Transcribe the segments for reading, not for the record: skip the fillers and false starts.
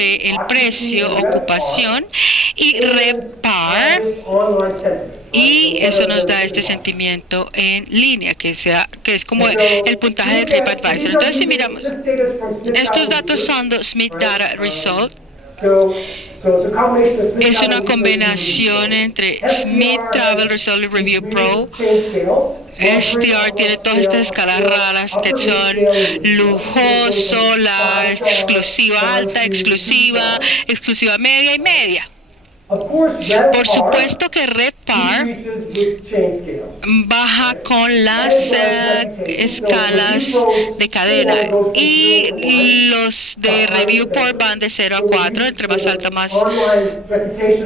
el precio, ocupación y repar, y eso nos da este sentimiento en línea, que es como el puntaje de TripAdvisor. Entonces, si miramos, estos datos son de Smith Data Result. Es una combinación entre Smith Travel Result y Review Pro. STR tiene todas estas escalas raras que son lujoso, la exclusiva alta, exclusiva, exclusiva media y media. Por supuesto que Repar baja con las escalas de cadena, y los de Review Port van de 0 a 4, entre más alta más.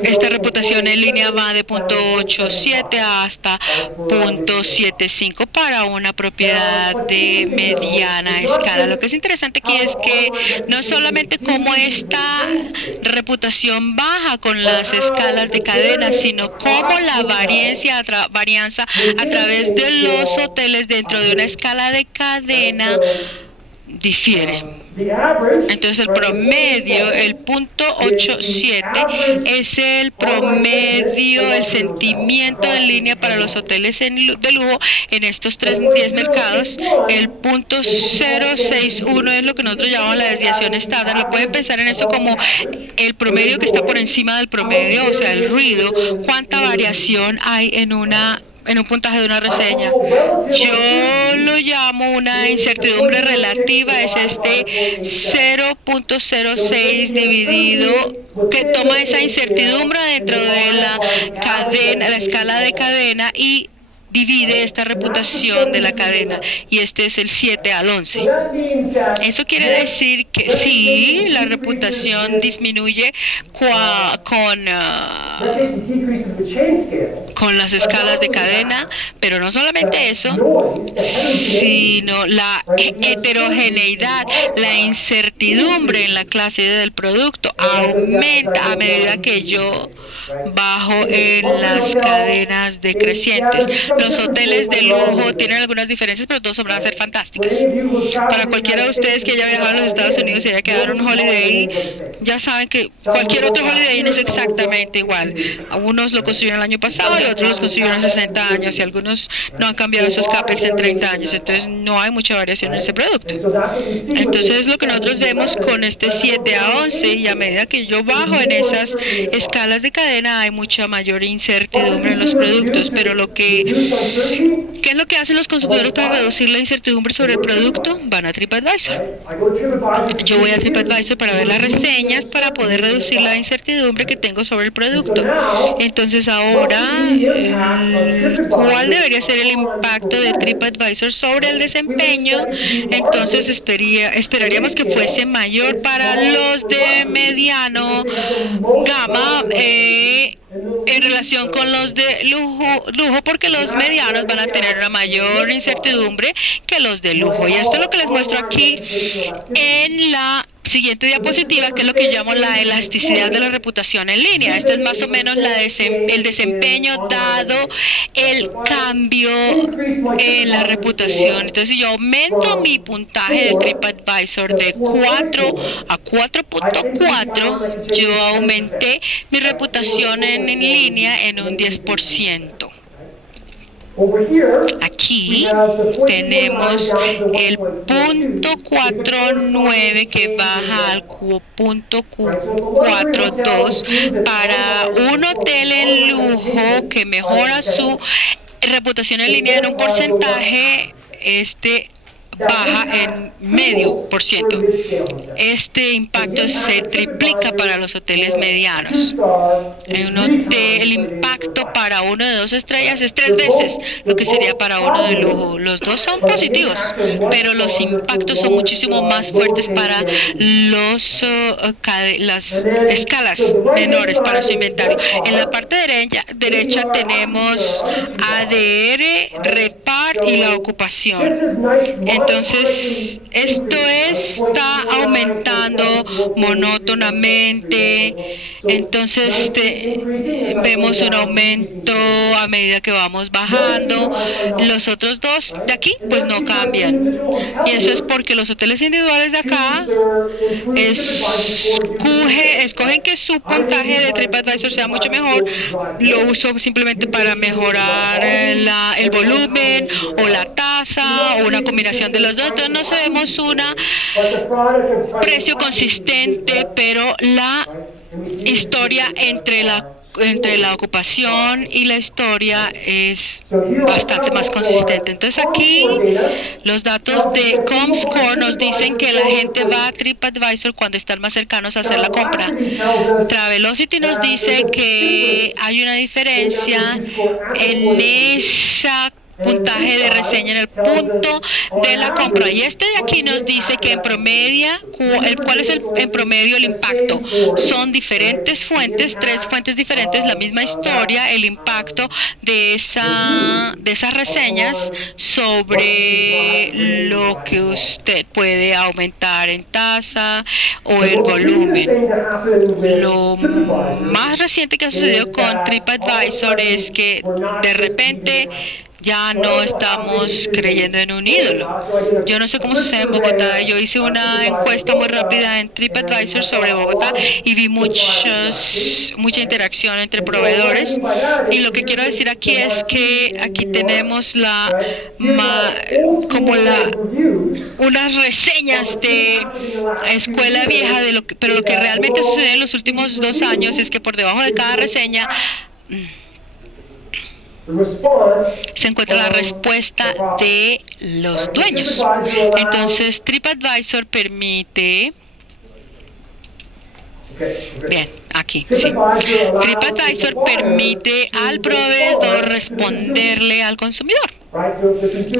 Esta reputación en línea va de 0.87 hasta 0.75 para una propiedad de mediana escala. Lo que es interesante aquí es que no solamente cómo esta reputación baja con las escalas de cadena, sino cómo la varianza a través de los hoteles dentro de una escala de cadena difiere. Entonces el promedio, el 0.87, es el promedio, el sentimiento en línea para los hoteles de lujo en estos 10 mercados. El 0.061 es lo que nosotros llamamos la desviación estándar. Lo pueden pensar en esto como el promedio que está por encima del promedio, o sea, el ruido. ¿Cuánta variación hay en un puntaje de una reseña? Yo lo llamo una incertidumbre relativa. Es este 0.06 dividido, que toma esa incertidumbre dentro de la cadena, la escala de cadena, y divide esta reputación de la cadena, y este es el 7 al 11. Eso quiere decir que sí, la reputación disminuye con las escalas de cadena, pero no solamente eso, sino la heterogeneidad, la incertidumbre en la clase del producto aumenta a medida que yo bajo en las cadenas decrecientes. Los hoteles de lujo tienen algunas diferencias, pero todos van a ser fantásticas. Para cualquiera de ustedes que haya viajado a los Estados Unidos y haya quedado en un holiday, ya saben que cualquier otro holiday es exactamente igual. Algunos lo construyeron el año pasado y otros los construyeron hace 60 años, y algunos no han cambiado esos CAPEX en 30 años. Entonces no hay mucha variación en ese producto. Entonces lo que nosotros vemos con este 7 a 11, y a medida que yo bajo en esas escalas de cadena, hay mucha mayor incertidumbre en los productos. Pero ¿qué es lo que hacen los consumidores para reducir la incertidumbre sobre el producto? Van a TripAdvisor. Yo voy a TripAdvisor para ver las reseñas, para poder reducir la incertidumbre que tengo sobre el producto. Entonces ahora, ¿cuál debería ser el impacto de TripAdvisor sobre el desempeño? Entonces esperaríamos que fuese mayor para los de mediano gama, en relación con los de lujo, porque los medianos van a tener una mayor incertidumbre que los de lujo. Y esto es lo que les muestro aquí en la siguiente diapositiva, que es lo que llamo la elasticidad de la reputación en línea. Este es más o menos el desempeño dado el cambio en la reputación. Entonces, si yo aumento mi puntaje de TripAdvisor de 4 a 4.4, yo aumenté mi reputación en línea en un 10%. Aquí tenemos el 0.49 que baja al 0.42 para un hotel en lujo que mejora su reputación en línea en un porcentaje. Baja en 0.5%. Este impacto se triplica para los hoteles medianos. El impacto para uno de 2 estrellas es 3 veces lo que sería para uno de lujo. Los dos son positivos, pero los impactos son muchísimo más fuertes para las escalas menores para su inventario. En la parte derecha tenemos ADR, Repar y la ocupación. Entonces, esto está aumentando monótonamente. Entonces, vemos un aumento a medida que vamos bajando. Los otros dos de aquí, pues no cambian. Y eso es porque los hoteles individuales de acá escogen que su puntaje de TripAdvisor sea mucho mejor. Lo uso simplemente para mejorar el volumen o la tasa o una combinación de los dos. Entonces no sabemos un precio consistente, pero la historia entre la ocupación y la historia es bastante más consistente. Entonces aquí los datos de Comscore nos dicen que la gente va a TripAdvisor cuando están más cercanos a hacer la compra. Travelocity nos dice que hay una diferencia en esa puntaje de reseña en el punto de la compra, y este de aquí nos dice que en promedio, ¿cuál es en promedio el impacto? Son diferentes fuentes, 3 fuentes diferentes, la misma historia, el impacto de esas reseñas sobre lo que usted puede aumentar en tasa o el volumen. Lo más reciente que ha sucedido con TripAdvisor es que de repente ya no estamos creyendo en un ídolo. Yo no sé cómo sucede en Bogotá. Yo hice una encuesta muy rápida en TripAdvisor sobre Bogotá y vi mucha interacción entre proveedores. Y lo que quiero decir aquí es que aquí tenemos unas reseñas de escuela vieja, pero lo que realmente sucede en los últimos 2 años es que por debajo de cada reseña se encuentra la respuesta de los dueños. Entonces, TripAdvisor permite... Bien, aquí, sí. TripAdvisor permite al proveedor responderle al consumidor.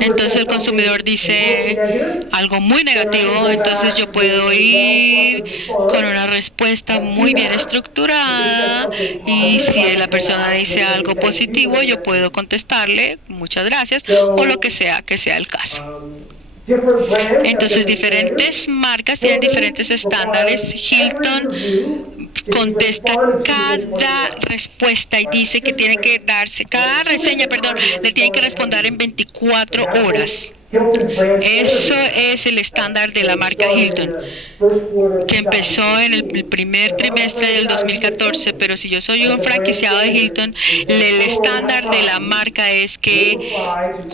Entonces el consumidor dice algo muy negativo, entonces yo puedo ir con una respuesta muy bien estructurada, y si la persona dice algo positivo, yo puedo contestarle muchas gracias o lo que sea el caso. Entonces diferentes marcas tienen diferentes estándares. Hilton contesta cada respuesta y dice que tiene que cada reseña, le tiene que responder en 24 horas. Eso es el estándar de la marca Hilton, que empezó en el primer trimestre del 2014, pero si yo soy un franquiciado de Hilton, el estándar de la marca es que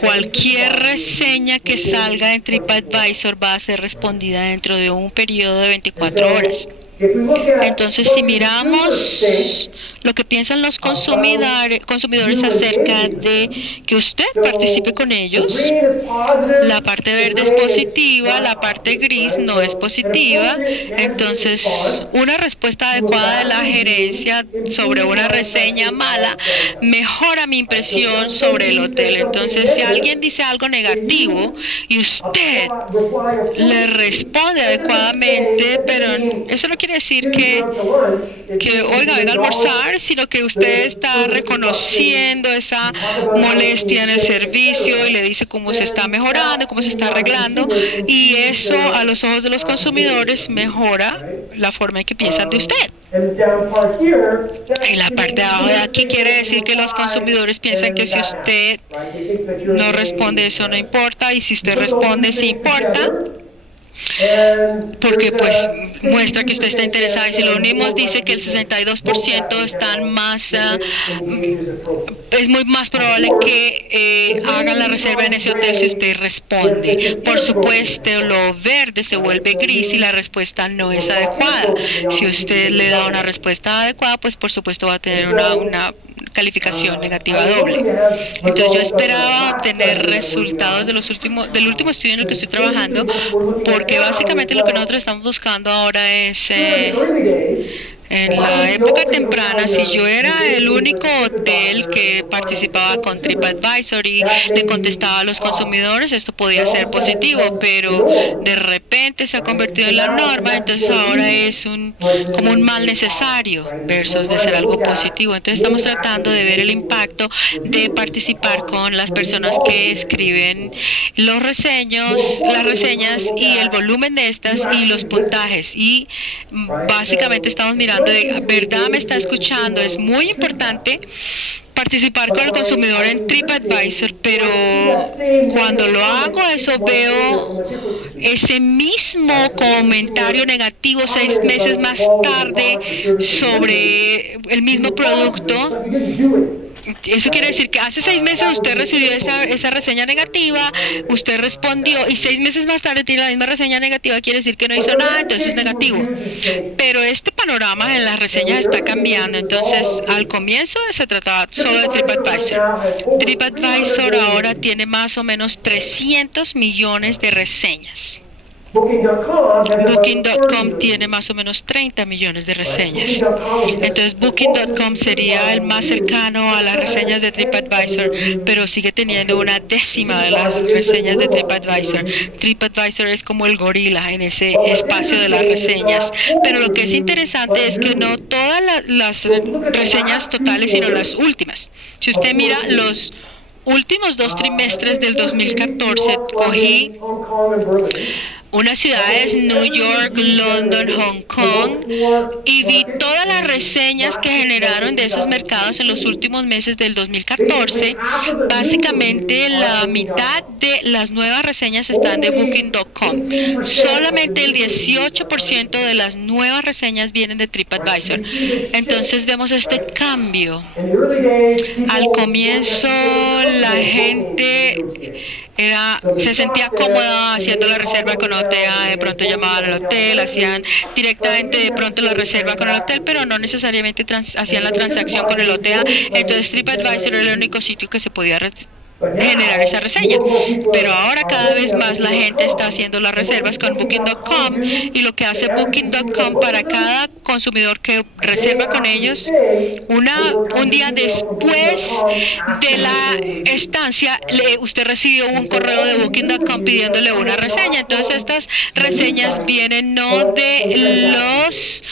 cualquier reseña que salga en TripAdvisor va a ser respondida dentro de un periodo de 24 horas. Entonces, si miramos lo que piensan los consumidores acerca de que usted participe con ellos, la parte verde es positiva, la parte gris no es positiva. Entonces, una respuesta adecuada de la gerencia sobre una reseña mala mejora mi impresión sobre el hotel. Entonces, si alguien dice algo negativo y usted le responde adecuadamente, pero eso no quiere decir que oiga, venga a almorzar, sino que usted está reconociendo esa molestia en el servicio y le dice cómo se está mejorando, cómo se está arreglando, y eso a los ojos de los consumidores mejora la forma en que piensan de usted. En la parte de abajo de aquí quiere decir que los consumidores piensan que si usted no responde, eso no importa, y si usted responde, sí importa, porque pues muestra que usted está interesado. Y si lo unimos, dice que el 62% están más, es muy más probable que hagan la reserva en ese hotel si usted responde. Por supuesto, lo verde se vuelve gris si la respuesta no es adecuada. Si usted le da una respuesta adecuada, pues por supuesto va a tener una calificación negativa doble. Entonces yo esperaba obtener resultados del último estudio en el que estoy trabajando, porque básicamente lo que nosotros estamos buscando ahora es En la época temprana, si yo era el único hotel que participaba con TripAdvisor y le contestaba a los consumidores, esto podía ser positivo, pero de repente se ha convertido en la norma, entonces ahora es como un mal necesario versus de ser algo positivo. Entonces estamos tratando de ver el impacto de participar con las personas que escriben las reseñas y el volumen de estas y los puntajes. Y básicamente estamos mirando de verdad me está escuchando. Es muy importante participar con el consumidor en TripAdvisor, pero cuando lo hago eso veo ese mismo comentario negativo 6 meses más tarde sobre el mismo producto. Eso quiere decir que hace 6 meses usted recibió esa reseña negativa, usted respondió y 6 meses más tarde tiene la misma reseña negativa, quiere decir que no hizo nada, entonces es negativo. Pero este panorama en las reseñas está cambiando, entonces al comienzo se trataba solo de TripAdvisor. TripAdvisor ahora tiene más o menos 300 millones de reseñas. Booking.com tiene más o menos 30 millones de reseñas. Entonces Booking.com sería el más cercano a las reseñas de TripAdvisor, pero sigue teniendo una décima de las reseñas de TripAdvisor. TripAdvisor es como el gorila en ese espacio de las reseñas. Pero lo que es interesante es que no todas las reseñas totales, sino las últimas. Si usted mira los últimos 2 trimestres del 2014, cogí unas ciudades, New York, London, Hong Kong, y vi todas las reseñas que generaron de esos mercados en los últimos meses del 2014. Básicamente la mitad de las nuevas reseñas están de Booking.com. Solamente el 18% de las nuevas reseñas vienen de TripAdvisor. Entonces vemos este cambio. Al comienzo la gente se sentía cómoda haciendo la reserva con OTA, de pronto llamaban al hotel, hacían directamente de pronto la reserva con el hotel, pero no necesariamente hacían la transacción con el OTA. Entonces TripAdvisor era el único sitio que se podía generar esa reseña. Pero ahora cada vez más la gente está haciendo las reservas con Booking.com, y lo que hace Booking.com para cada consumidor que reserva con ellos, un día después de la estancia, usted recibió un correo de Booking.com pidiéndole una reseña. Entonces estas reseñas vienen no de los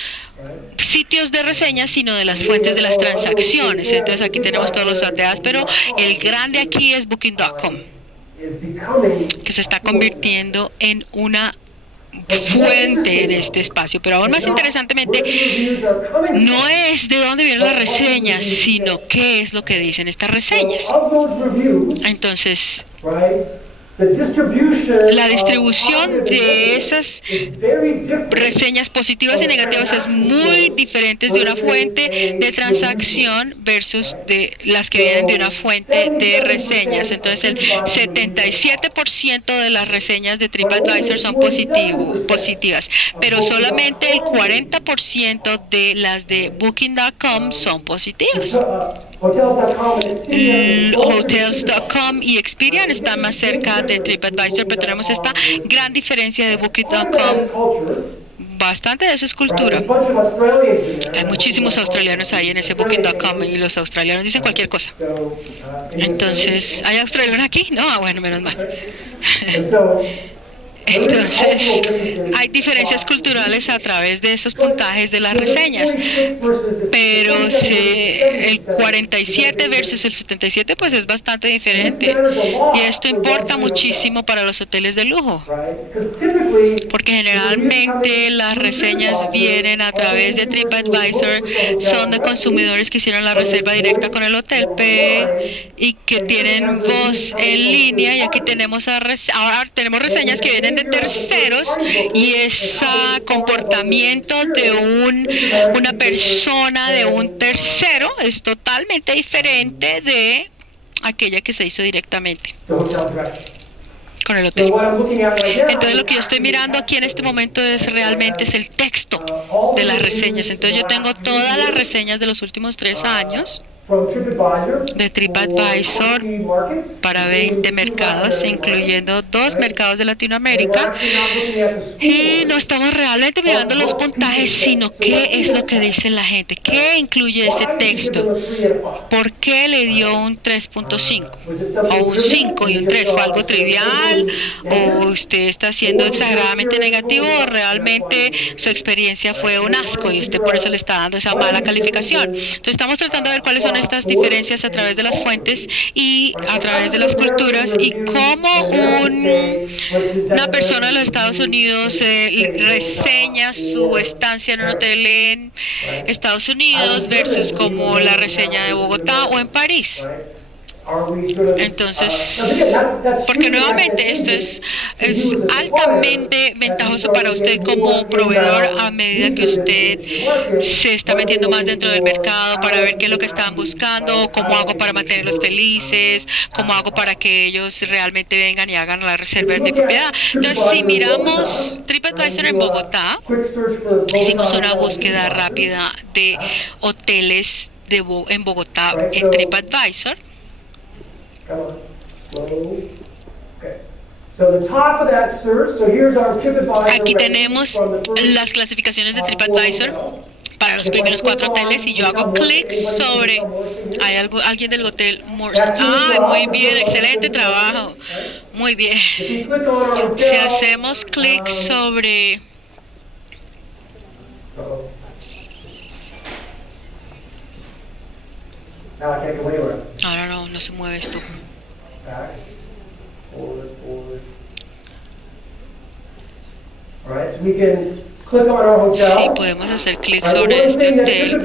sitios de reseñas, sino de las fuentes de las transacciones. Entonces aquí tenemos todos los ATAs, pero el grande aquí es Booking.com, que se está convirtiendo en una fuente en este espacio. Pero aún más interesantemente, no es de dónde vienen las reseñas, sino qué es lo que dicen estas reseñas. Entonces, la distribución de esas reseñas positivas y negativas es muy diferente de una fuente de transacción versus de las que vienen de una fuente de reseñas. Entonces el 77% de las reseñas de TripAdvisor son positivas, pero solamente el 40% de las de Booking.com son positivas. Hotels.com y Experian están más cerca de TripAdvisor, pero tenemos esta gran diferencia de Booking.com. Bastante de eso es cultura. Hay muchísimos australianos ahí en ese Booking.com, y los australianos dicen cualquier cosa. Entonces, ¿hay australianos aquí? No, bueno, menos mal. Entonces, hay diferencias culturales a través de esos puntajes de las reseñas, pero el 47 versus el 77 pues es bastante diferente, y esto importa muchísimo para los hoteles de lujo, porque generalmente las reseñas vienen a través de TripAdvisor, son de consumidores que hicieron la reserva directa con el hotel y que tienen voz en línea, y aquí tenemos ahora tenemos reseñas que vienen de terceros, y ese comportamiento de una persona, de un tercero, es totalmente diferente de aquella que se hizo directamente con el hotel. Entonces lo que yo estoy mirando aquí en este momento realmente es el texto de las reseñas. Entonces yo tengo todas las reseñas de los últimos 3 años. de TripAdvisor para 20 mercados, incluyendo 2 mercados de Latinoamérica. Y no estamos realmente mirando los puntajes, sino qué es lo que dice la gente, qué incluye este texto, por qué le dio un 3.5 o un 5 y un 3. ¿Fue algo trivial o usted está siendo exageradamente negativo o realmente su experiencia fue un asco y usted por eso le está dando esa mala calificación? Entonces estamos tratando de ver cuáles son estas diferencias a través de las fuentes y a través de las culturas y cómo una persona de los Estados Unidos reseña su estancia en un hotel en Estados Unidos versus como la reseña de Bogotá o en París. Entonces, porque nuevamente esto es altamente ventajoso para usted como proveedor a medida que usted se está metiendo más dentro del mercado para ver qué es lo que están buscando, cómo hago para mantenerlos felices, cómo hago para que ellos realmente vengan y hagan la reserva en mi propiedad. Entonces, si miramos TripAdvisor en Bogotá, hicimos una búsqueda rápida de hoteles en Bogotá en TripAdvisor. Aquí tenemos las clasificaciones de TripAdvisor para los primeros 4 hoteles y yo hago clic sobre... ¿Hay alguien del hotel Morrison? ¡Ay, muy bien! ¡Excelente trabajo! Muy bien. Si hacemos clic sobre... Ahora no se mueve esto. Sí, podemos hacer clic sobre este hotel.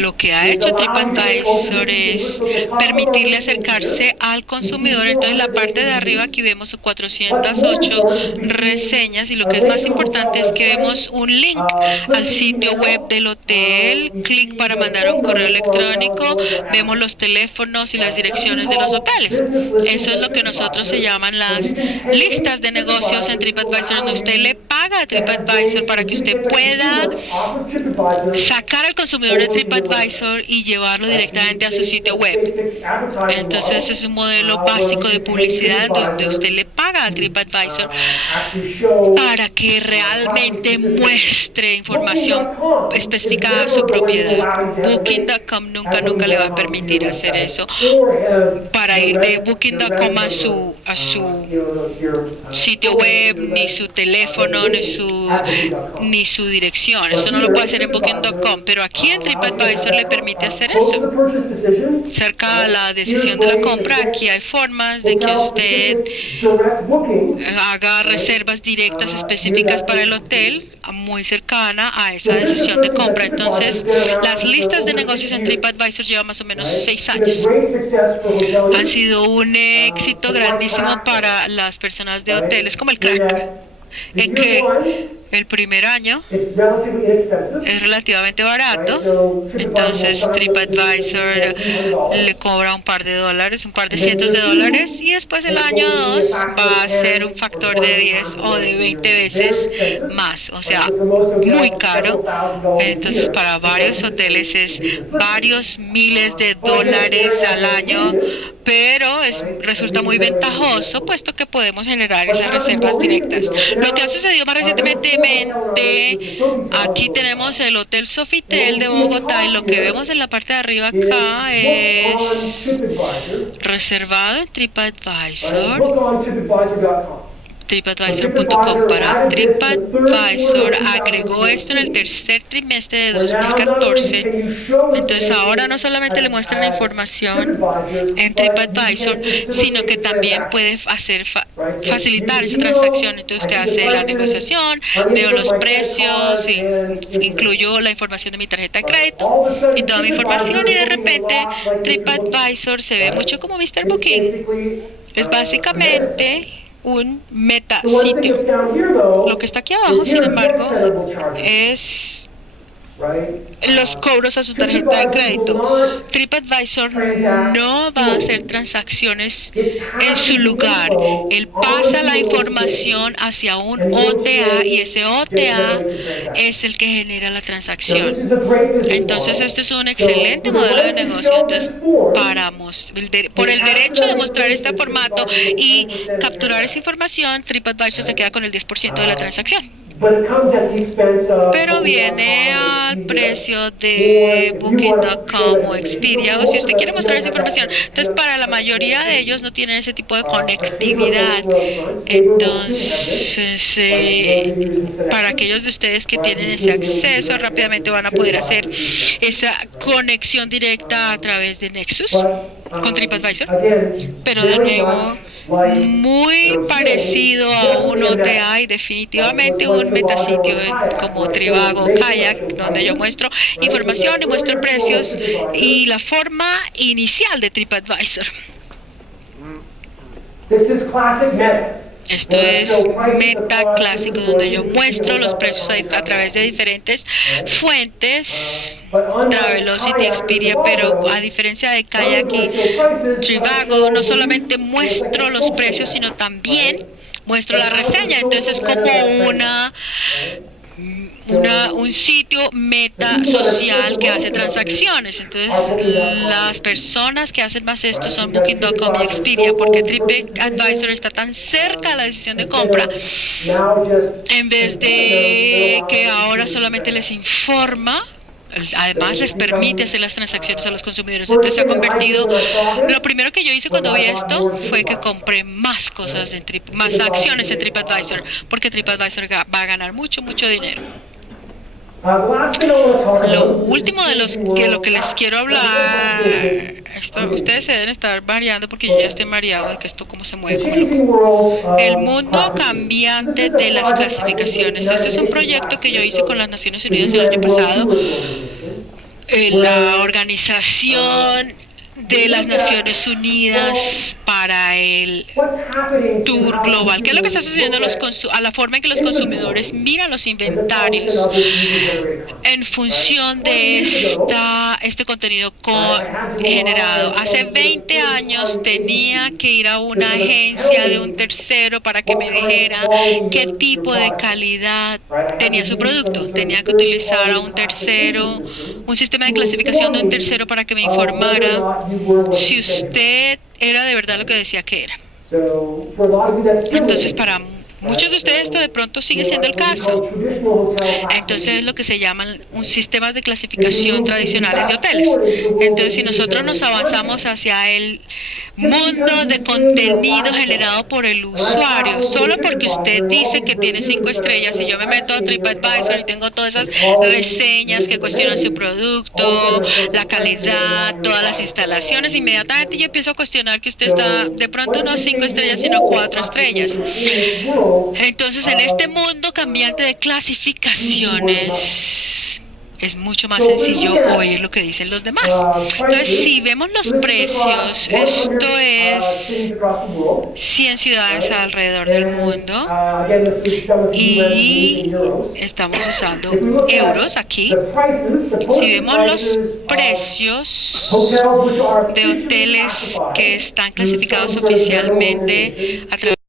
Lo que ha hecho TripAdvisor es permitirle acercarse al consumidor. Entonces, la parte de arriba aquí vemos 408 reseñas y lo que es más importante es que vemos un link al sitio web del hotel, clic para mandar un correo electrónico, vemos los teléfonos y las direcciones de los hoteles. Eso es lo que nosotros se llaman las listas de negocios en TripAdvisor, donde usted le paga a TripAdvisor para que usted pueda sacar al consumidor de TripAdvisor y llevarlo directamente a su sitio web. Entonces es un modelo básico de publicidad donde usted le paga a TripAdvisor para que realmente muestre información específica de su propiedad. Booking.com nunca le va a permitir hacer eso. Para ir de Booking.com a su sitio web, ni su teléfono, ni su dirección. Eso no lo puede hacer en Booking.com, pero aquí en TripAdvisor le permite hacer eso. Cerca de la decisión de la compra, aquí hay formas de que usted haga reservas directas específicas para el hotel, muy cercana a esa decisión de compra. Entonces, las listas de negocios en TripAdvisor llevan más o menos 6 años. Han sido un éxito grandísimo para las personas de hoteles, como el crack, en que el primer año es relativamente barato, entonces TripAdvisor le cobra un par de dólares, un par de cientos de dólares, y después el año 2 va a ser un factor de 10 o de 20 veces más, o sea, muy caro. Entonces para varios hoteles es varios miles de dólares al año, pero resulta muy ventajoso puesto que podemos generar esas reservas directas. Lo que ha sucedido más recientemente, aquí tenemos el Hotel Sofitel de Bogotá y lo que vemos en la parte de arriba acá es reservado en TripAdvisor. TripAdvisor.com para TripAdvisor agregó esto en el tercer trimestre de 2014. Entonces ahora no solamente le muestran la información en TripAdvisor, sino que también puede facilitar esa transacción. Entonces usted hace la negociación, veo los precios, incluyo la información de mi tarjeta de crédito y toda mi información, y de repente TripAdvisor se ve mucho como Mr. Booking. Es básicamente un metasitio. Lo que está aquí abajo, sin embargo, es los cobros a su tarjeta de crédito. TripAdvisor no va a hacer transacciones en su lugar. Él pasa la información hacia un OTA y ese OTA es el que genera la transacción. Entonces, este es un excelente modelo de negocio. Entonces, por el derecho de mostrar este formato y capturar esa información, TripAdvisor se queda con el 10% de la transacción. Pero viene al precio de Booking.com o Expedia, o si usted quiere mostrar esa información. Entonces, para la mayoría de ellos no tienen ese tipo de conectividad. Entonces, para aquellos de ustedes que tienen ese acceso, rápidamente van a poder hacer esa conexión directa a través de Nexus con TripAdvisor. Pero de nuevo, muy parecido a un OTA y definitivamente un metasitio como Trivago, Kayak, donde yo muestro información y muestro precios y la forma inicial de TripAdvisor. Esto es Meta Clásico, donde yo muestro los precios a través de diferentes fuentes, Travelocity, Expedia, pero a diferencia de Kayak y Trivago, no solamente muestro los precios, sino también muestro la reseña. Entonces es como un sitio meta social que hace transacciones. Entonces, las personas que hacen más esto son Booking.com y Expedia, porque TripAdvisor está tan cerca de la decisión de compra, en vez de que ahora solamente les informa. Además les permite hacer las transacciones a los consumidores. Entonces se ha convertido. Lo primero que yo hice cuando vi esto fue que compré más cosas más acciones en TripAdvisor, porque TripAdvisor va a ganar mucho dinero. Lo último de lo que les quiero hablar, ustedes se deben estar mareando porque yo ya estoy mareado de que esto cómo se mueve como loco. El mundo cambiante de las clasificaciones. Este es un proyecto que yo hice con las Naciones Unidas el año pasado. La organización de las Naciones Unidas para el Tour Global. ¿Qué es lo que está sucediendo a la forma en que los consumidores miran los inventarios en función de este contenido generado? Hace 20 años tenía que ir a una agencia de un tercero para que me dijera qué tipo de calidad tenía su producto. Tenía que utilizar a un tercero, un sistema de clasificación de un tercero para que me informara si usted era de verdad lo que decía que era. Entonces, para muchos de ustedes esto de pronto sigue siendo el caso. Entonces es lo que se llaman un sistemas de clasificación tradicionales de hoteles. Entonces, si nosotros nos avanzamos hacia el mundo de contenido generado por el usuario, solo porque usted dice que tiene 5 estrellas y yo me meto a TripAdvisor y tengo todas esas reseñas que cuestionan su producto, la calidad, todas las instalaciones, inmediatamente yo empiezo a cuestionar que usted está de pronto no 5 estrellas sino 4 estrellas. Entonces, en este mundo cambiante de clasificaciones, es mucho más sencillo oír lo que dicen los demás. Entonces, si vemos los precios, esto es 100 ciudades alrededor del mundo y estamos usando euros aquí. Si vemos los precios de hoteles que están clasificados oficialmente a través